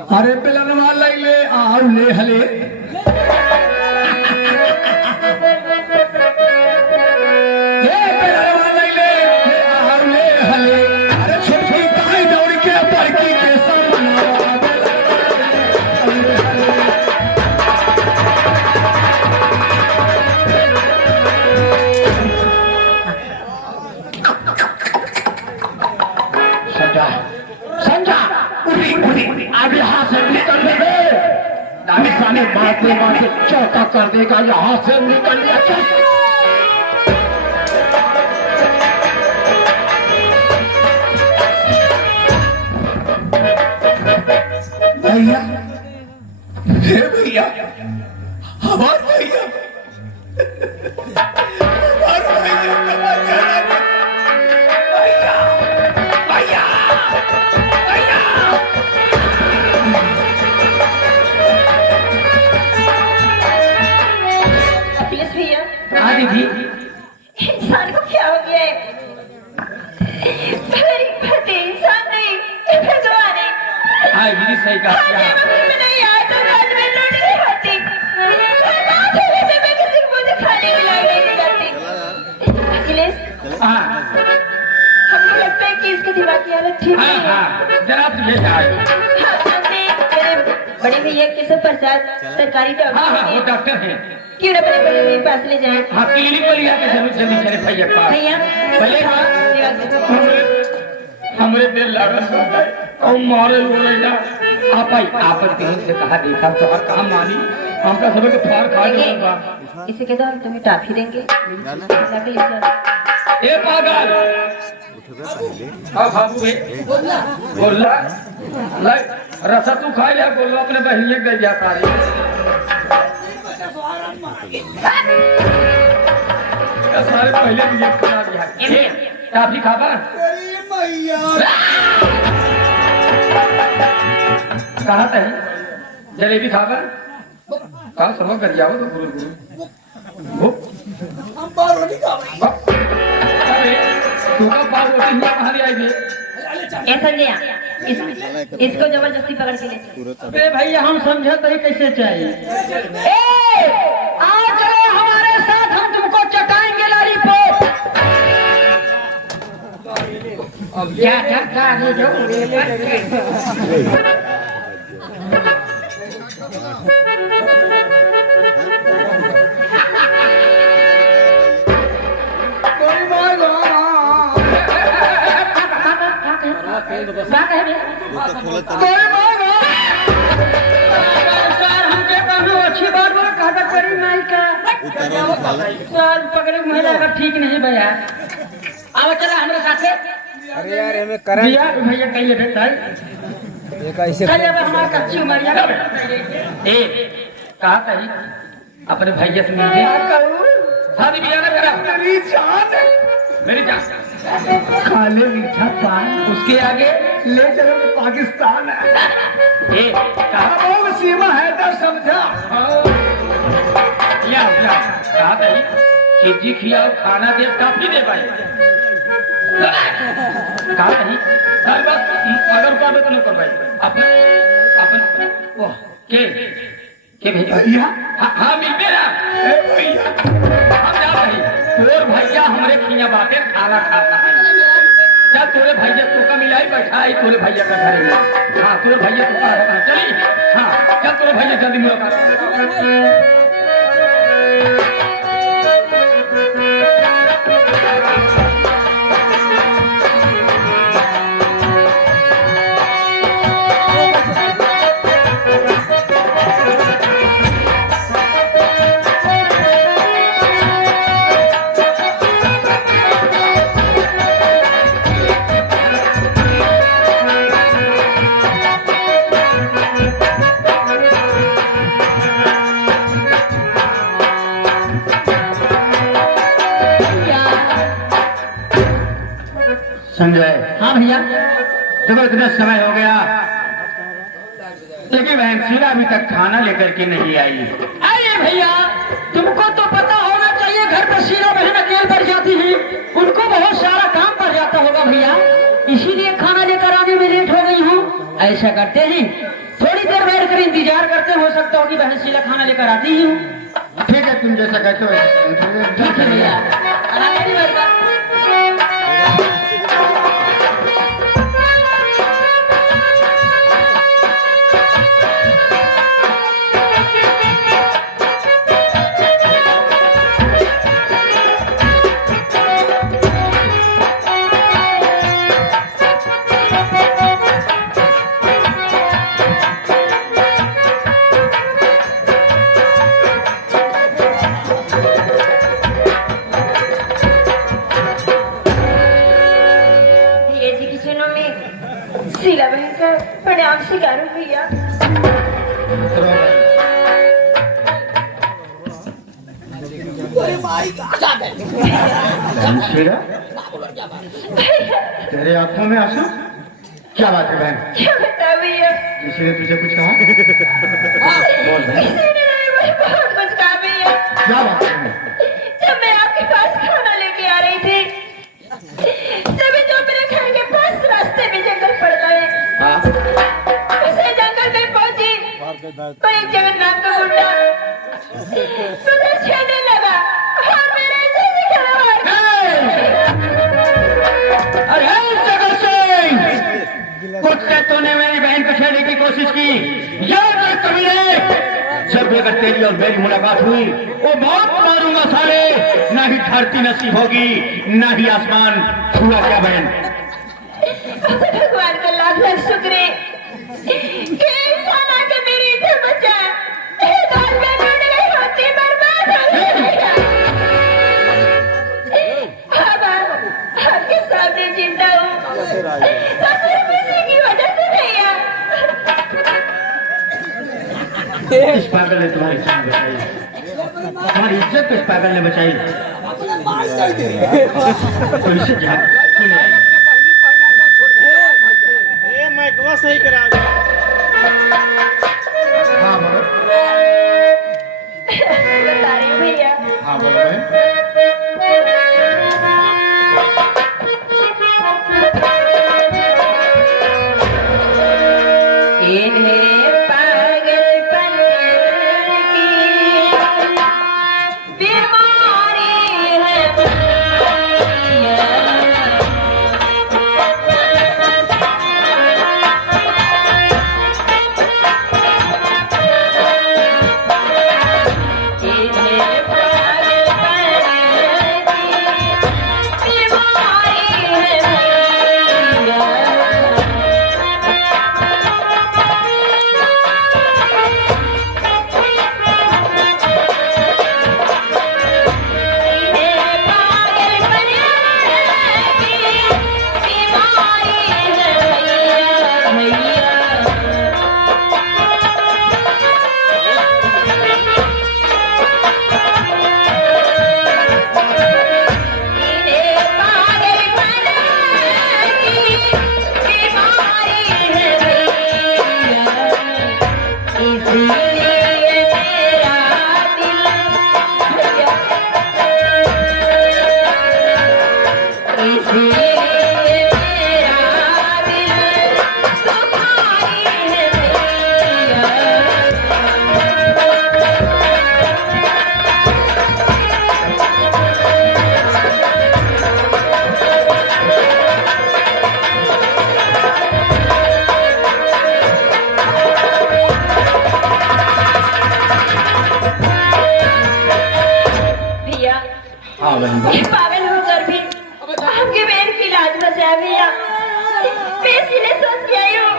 अरे पिलनवा ले आउ ले हले मारते मारते चौका कर देगा यहाँ से निकल जाता भैया हे भैया हमारे भैया दीदी इंसान को क्या हो गया है? इंसान नहीं भगवान है। हाँ दीदी सही कहा। मैं नहीं आया तो रात में रोटी नहीं खाती। मैं किसी को मुझे खाने की लायक नहीं करती। अखिलेश हाँ हमको लगता है कि इसकी दिमाग की हालत ठीक नहीं है। जरा तुझे बड़े भैया केशव प्रसाद सरकारी डॉक्टर हैं क्यों ना बड़े भैया मेरे पास ले जाए। हाँ क्लिनिक को लिया के जमीन चले भैया पास भैया हमरे दिल लागत होता है और मारे हो रही ना आप कहीं से कहा देखा तो हर काम मानी हमका सब के फार खा जाऊंगा। इसे कहता हम तुम्हें टाफी देंगे ए पागल बाबू बोला रसा तू खा लिया बोलो अपने बहनिया गई जाता है सारे पहले भी ये खा दिया टाफी खाबा कहा था जलेबी खाबा कहा समझ कर जाओ तो गुरु तू का पाव रोटी कहाँ ले आई थी? ऐसा लिया इसको जबरदस्ती पकड़ के ले। अरे भैया हम समझे तो ही कैसे चाहिए। आज चलो हमारे साथ हम तुमको चटाएंगे लॉलीपॉप। अब क्या क्या क्या जो अच्छी बात बोला कहा करी माई का सर पकड़े महिला का ठीक नहीं भैया। आओ चला हमारे साथ। अरे यार हमें करा भैया कहिए बेटा हमारा कच्ची उमरिया कहा सही अपने भैया से मिल गया शादी बिया ना करा मेरी जान खा ले मीठा पान उसके आगे ले चलो तो पाकिस्तान है। कहा सीमा है तो समझा कहा भाई खिजी खिया खाना दे काफी दे पाए कहा नहीं हर बात अगर का तो नहीं कर भाई अपन के भैया हाँ मिलते ना भैया हम जा भाई तोर भैया हमरे खिया बातें खाना खाता है क्या तोरे भैया तो का मिलाई बैठा है तोरे भैया का घर में। हाँ तोरे भैया तो का चली हाँ क्या तोरे भैया जल्दी मुलाकात संजय। हाँ भैया देखो इतना समय हो गया लेकिन वैंसीना अभी तक खाना लेकर के नहीं आई। अरे भैया तुमको तो पता होना चाहिए घर पर शीरा बहन अकेले पड़ जाती है उनको बहुत सारा काम पड़ जाता होगा भैया इसीलिए खाना लेकर आने में लेट हो गई हूँ। ऐसा करते हैं थोड़ी थोड़ी देर बैठ कर इंतजार करते हो सकता हो कि बहन शीला खाना लेकर आती ही हूँ। ठीक है, तुम जैसा कहते हो। ठीक है भैया, आराम से बैठ कर। शीला बहन का प्रणाम स्वीकारो भैया। तेरे आंखों में आंसू, क्या बात है बहन? क्या बता भैया? किसी ने तुझे कुछ कहा? बोल बहन। किसी ने नहीं, मुझे बहुत कुछ कहा भैया। क्या बात है? जब मैं आपके पास खाना लेके आ रही थी, तभी जो मेरे घर के पास रास्ते में जंगल पड़ता है, हाँ? उसे जंगल में पहुंची तो एक जगन्नाथ का गुंडा मुझे छेड़ने लगा और मेरे जैसे खड़ा अरे जगत सिंह, कुत्ते तूने मेरी बहन को छेड़ने की कोशिश की। याद रख कमीने, जब भी अगर तेरी और मेरी मुलाकात हुई, वो मौत मारूंगा साले। ना ही धरती नसीब होगी, ना ही आसमान। हुआ क्या बहन? भगवान का लाख लाख शुक्र है कि इंसान आके मेरी इज्जत बचा। दाल में लूट गई होती, बर्बाद हो जाएगा। अब आपके सामने जिंदा हूँ तो सिर्फ इसी की वजह से भैया। इस पागल ने तुम्हारी जान बचाई, तुम्हारी इज्जत को इस पागल ने बचाई। तो इसे जा सही करा। हाँ बोलो। बता रही हूँ भैया। हाँ बोलो बहन। इन्हें पागलपन की बीमारी है इन्हें पागलपन की बीमारी है भैया। हाँ बहन। पागल होकर भी आपके बहन की इलाज बचा भैया। मैं इसीलिए सोच के आई हूँ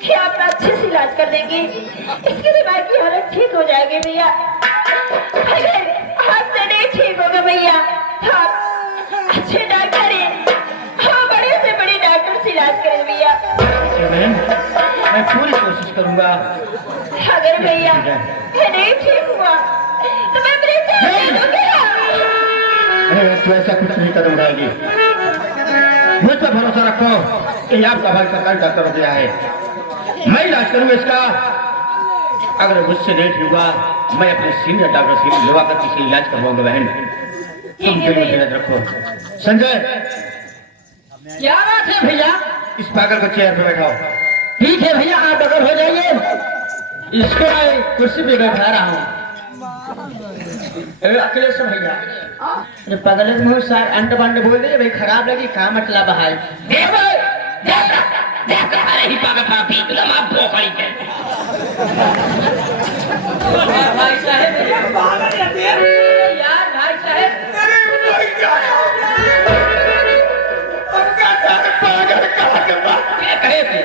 कि आप अच्छे से इलाज कर देंगे, इसके दिमाग की हालत ठीक हो जाएगी भैया। अगर आपसे नहीं ठीक होगा भैया तो आप अच्छे डॉक्टर हैं, हाँ बड़े से बड़े डॉक्टर से इलाज करें भैया। बहन, मैं पूरी कोशिश करूंगा। अगर भैया मैं नहीं ठीक हुआ तो मैं अपनी जान दे दूंगा। तू ऐसा कुछ नहीं कर उड़ाएगी। मुझ पर भरोसा रखो कि आपका भाई सरकारी डॉक्टर हो गया है। मैं इलाज करूंगा इसका। अगर मुझसे नहीं ठीक हुआ, मैं अपने सीनियर डॉक्टर से बुलवा कर इसे इलाज करवाऊंगा बहन। तुम जरूर याद रखो। संजय, क्या बात है भैया? इस पागल को चेयर पर बैठाओ। ठीक है भैया, आप अगर हो जाइए। इसको मैं कुर्सी पे बैठा रहा हूँ। अखिलेश भैया ये पगले मुँह सार अंड बंड बोल दे भाई, खराब लगी का मतलब है। ही पागल भाभी एकदम आप भोकड़ी के भाई साहब यार भाई साहब क्या कहे थे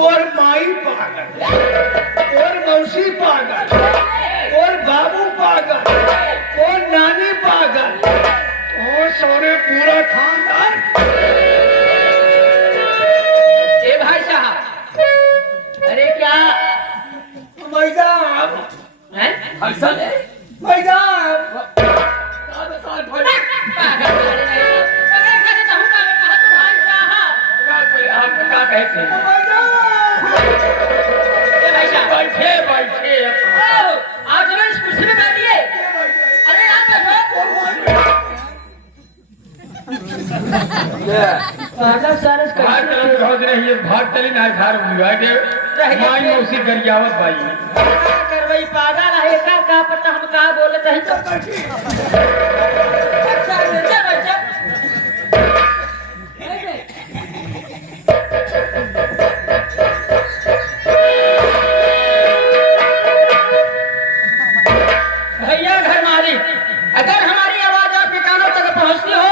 और माई पागल और मौसी पागल और बाबू पागल और नानी पागल और सारे पूरा खानदान। ए भाई साहब अरे क्या मैदान हैं अक्सर मैदान क्या कहे थे बैठे बैठे आप जरा इस कुर्सी में बैठिए। अरे आप बैठो। सारे भाग चलो भाग रही है, भाग चली ना घर बैठे माई मौसी गरियावत भाई करवाई पागल है का पता हम का बोलते हैं तो भैया घर मालिक, अगर हमारी आवाज आपके कानों तक पहुंचती हो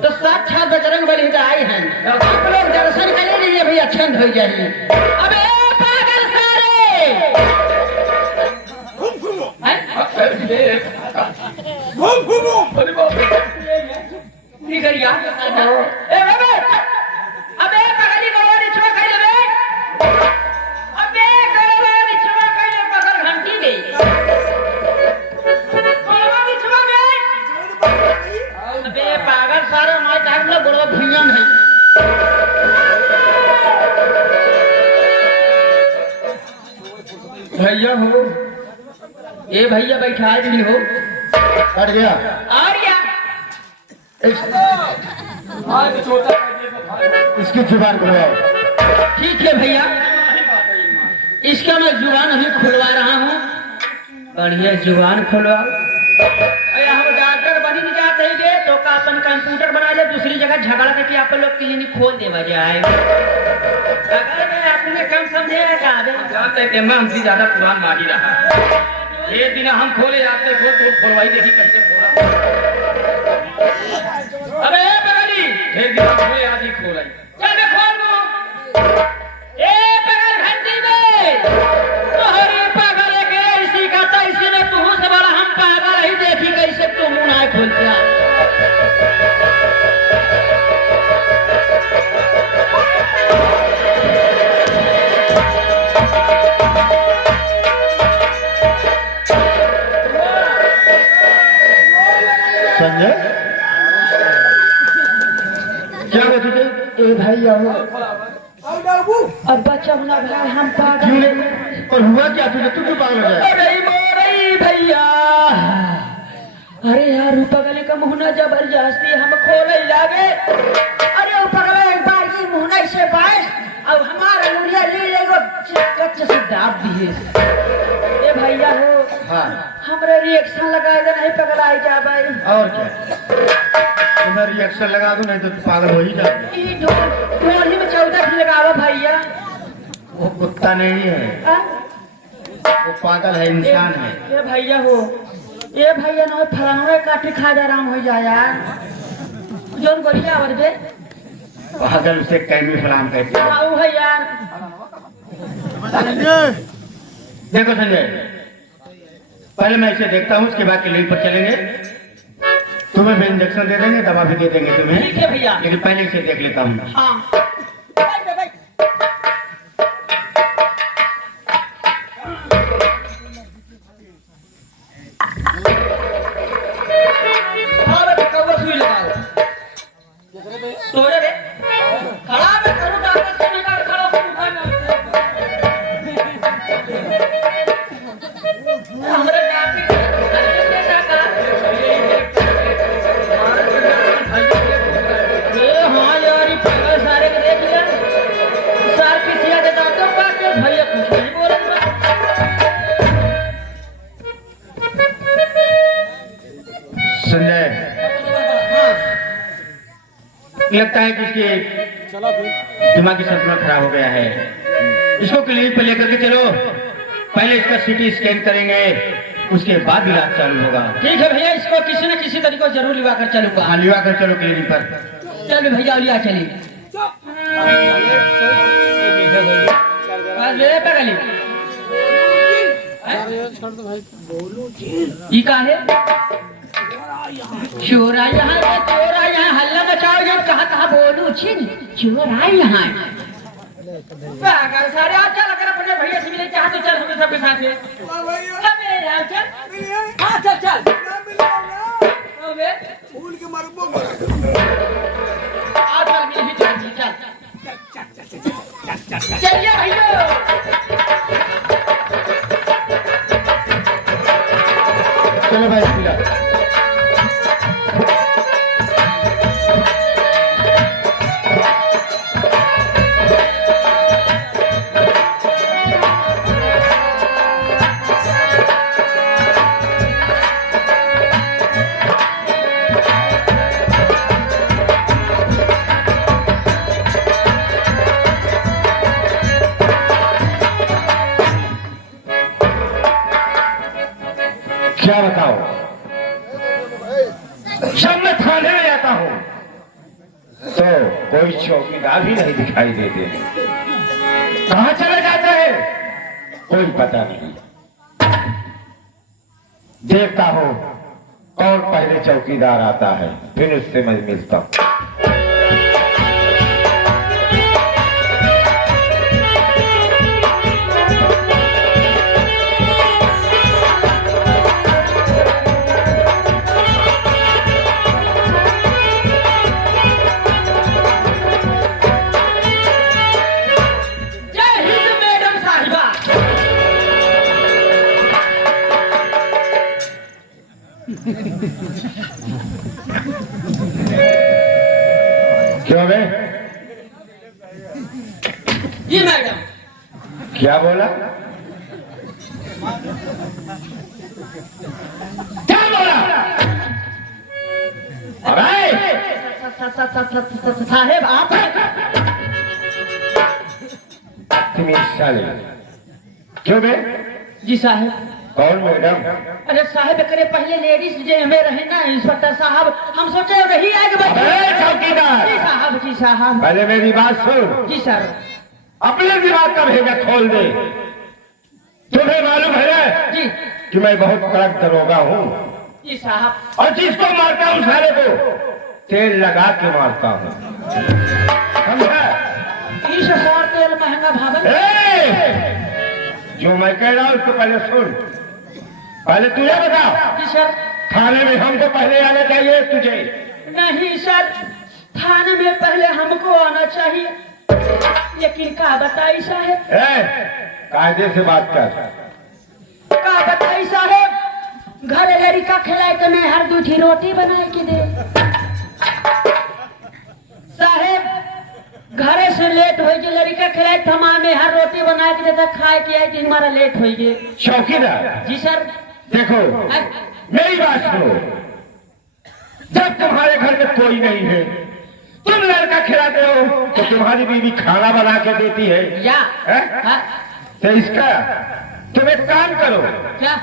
तो साक्षात बजरंग बली आए हैं। आप लोग दर्शन कर लीजिए भैया, छंद हो जाइए। अबे पागल सारे निकलिया अबे पगली गवारी छो खाई ले अबे गवारी छो खाई ले पकड़ घंटी दे गवारी छो में अबे पागल सारे माय टाइम लो बड़ो भुइयां है। भैया हो ए भैया बैठा भी हो कट गया और क्या इसकी जुबान खुलवाओ। ठीक है भैया, इसका मैं जुबान अभी खुलवा रहा हूँ। बढ़िया जुबान खुलवाओ। अरे हम डॉक्टर बनी नहीं जाते हैं तो का अपन कंप्यूटर बना ले, दूसरी जगह झगड़ा करके आप लोग क्लिनिक खोल दे बजाए। अगर मैं आपने कम समझेगा क्या जानते थे मैं हमसे ज्यादा पुरान माही रहा एक दिन हम खोले जाते खोल तो खोलवाई देखी कैसे खोला। अबे बगली एक दिन हम खोले आदि खोलाई चल मैं खोल दूं ए बगल घंटी में अरे पागल है के इसी का तो इसी में तू से बड़ा हम पागल ही देखी कैसे तू मुंह ना खोलता। संजय क्या हुआ तुझे? ए भैया हो अब बच्चा बना भाई हम पागल क्यों रे? और हुआ क्या तुझे? तू क्यों पागल हो जाए? अरे मोरे भैया अरे यार पगले का मुहना जबरदस्ती हम खोले लागे। अरे वो पगले एक बार की मुहना से बाइस अब हमारा मुड़िया ले लेगो कच्च से दाब दिए। ए भैया हो हाँ हमरे रिएक्शन लगाए दे नहीं पगलाई जा भाई। और क्या तुम्हें रिएक्शन लगा दूं नहीं तो तू पागल हो ही जाएगी। ई ढोली में 14 की लगावा भैया। वो कुत्ता नहीं है, हाँ? वो पागल है, इंसान है। ए भैया हो ए भैया ना फलाना काटी खा जा राम हो जाए यार जोन बढ़िया और दे पागल से कैमी फलाम कहते हैं। आओ है यार। देखो संजय, पहले मैं इसे देखता हूँ, उसके बाद क्लिनिक पर चलेंगे। तुम्हें भी इंजेक्शन दे देंगे, दवा भी दे देंगे तुम्हें। ठीक है भैया। लेकिन पहले इसे देख लेता हूँ। हाँ भैया लगता है कि इसके दिमागी संतुलन खराब हो गया है। इसको क्लिनिक पर लेकर के चलो, पहले इसका सीटी स्कैन करेंगे, उसके बाद इलाज चालू होगा। ठीक है भैया, इसको किसी न किसी तरीके से जरूर लिवा कर चलूंगा। हाँ, लिवा कर चलो क्लिनिक पर। चल भैया लिया चली ये का है चोरा यहाँ रे, चोरा यहाँ हल्ला मचाओ, जब कहा कहा बोलू छिन चोरा यहाँ सारे आज चल कर अपने भैया से मिले चाहते, चल हम सबके साथ चल हाँ चल चल फूल के मरबो आज चल मिली चल चलिए भैया। चलो भाई पिला। क्या बताओ, जब मैं थाने में जाता हूँ तो कोई चौकीदार भी नहीं दिखाई देते। कहाँ चले जाते हैं कोई पता नहीं। देखता हूँ कौन पहले चौकीदार आता है, फिर उससे मैं मिलता हूँ। क्यों बे? जी मैडम। क्या बोला? क्या बोला? अरे साहेब आप तुम साले क्यों बे? जी साहब। कौन मैडम? अरे साहब करे पहले लेडीज जे हमें रहे ना इंस्पेक्टर साहब, हम सोचे रही आगे चौकीदार। जी साहब जी साहब। पहले मेरी बात सुन। जी सर। अपने दिमाग का भेजा खोल दे। तुम्हें मालूम है ना जी कि मैं बहुत कड़क दरोगा हूँ, जी साहब। और जिसको मारता हूँ सारे को तेल लगा के मारता हूँ, समझा? 30,000 तेल महंगा भावन। जो मैं कह रहा हूँ उसको पहले सुन। पहले तुझे बता। जी सर। थाने में हमको पहले आना चाहिए तुझे? नहीं सर, थाने में पहले हमको आना चाहिए, लेकिन का बताई साहेब? कायदे से बात कर। का बताई साहेब, घर लड़का खिलाए तो मैं हर दूठी रोटी बना के दे। साहेब घरे से लेट हो गए, लड़का खिलाए तो हमारे हर रोटी बना के देता, खाए के आई दिन हमारा लेट हो गए। चौकीदार जी सर। देखो मेरी बात सुनो, जब तुम्हारे घर में कोई नहीं है, तुम लड़का खिलाते हो तो तुम्हारी बीवी खाना बना के देती है या है? तो इसका तुम एक काम करो, क्या?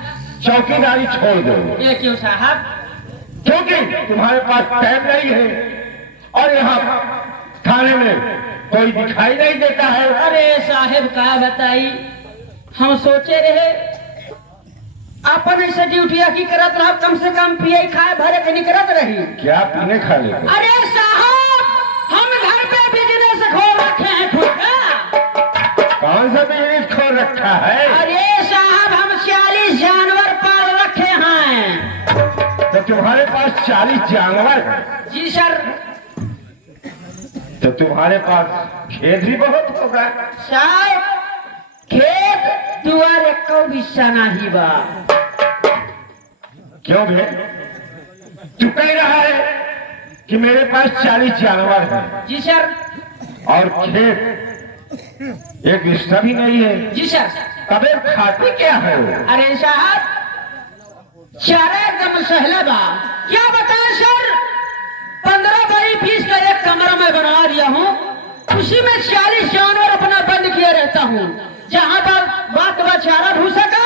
चौकीदारी छोड़ दो। ये क्यों साहब? क्योंकि तुम्हारे पास टाइम नहीं है और यहाँ थाने में कोई दिखाई नहीं देता है। अरे साहेब का बताई, हम सोचे रहे अपन ऐसे ड्यूटी की करत रहा, कम से कम पिए खाए भरे के नहीं करत रही। क्या पीने खा ले? अरे साहब हम घर पे बिजनेस खोल रखे हैं खुद का। कौन सा बिजनेस खोल रखा है? अरे साहब हम 40 जानवर पाल रखे हैं। तो तुम्हारे पास 40 जानवर? जी सर। तो तुम्हारे पास खेत भी बहुत होगा। साहब खेत दुआर को बिस्सा नहीं बा। क्यों भे? तू कह रहा है कि मेरे पास 40 जानवर हैं। जी सर। और खेत एक हिस्सा भी नहीं है। जी सर। तबे खाते क्या है? अरे साहब चारा एकदम सहला बा। क्या बताएं सर, 15 बाई 20 का एक कमरा में बना दिया हूँ, उसी में 40 जानवर अपना बंद किए रहता हूँ। जहाँ पर बात चारा भूसा का,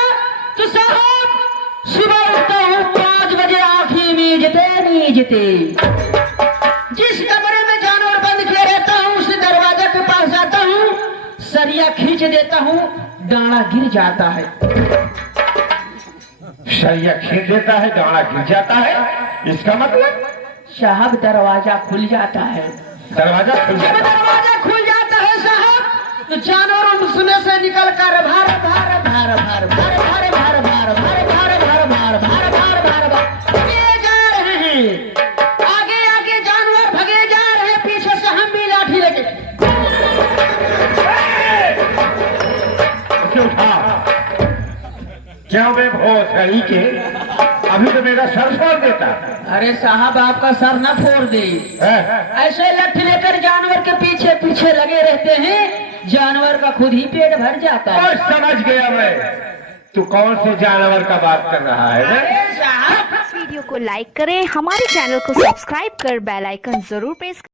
तो साहब सुबह उठता हूँ 5 बजे, आँखें मीजते जिस कमरे में जानवर बंद किए रहता हूँ उस दरवाजे के पास जाता हूँ, सरिया खींच देता हूँ, डांडा गिर जाता है। सरिया खींच देता है, डांडा गिर जाता है, इसका मतलब साहब दरवाजा खुल जाता है। दरवाजा खुल जब जाता है। दरवाजा खुल जाता है साहब, तो जानवर उसमें से निकल कर भार भार भार भार भार भार भार भार भार भार भार भार भार भार भार भागे जा रहे हैं। आगे आगे जानवर भगे जा रहे हैं, पीछे से हम भी लाठी लेके। उसे उठा, क्यों बे भोसड़ी के, अभी तो मेरा सर फोड़ देता। अरे साहब आपका सर न फोड़ दे, ऐसे लठ लेकर जानवर के पीछे पीछे लगे रहते हैं, जानवर का खुद ही पेट भर जाता है। और समझ गया मैं, तू कौन से जानवर का बात कर रहा है ना? अरे साहब वीडियो को लाइक करें, हमारे चैनल को सब्सक्राइब कर बेल आइकन जरूर प्रेस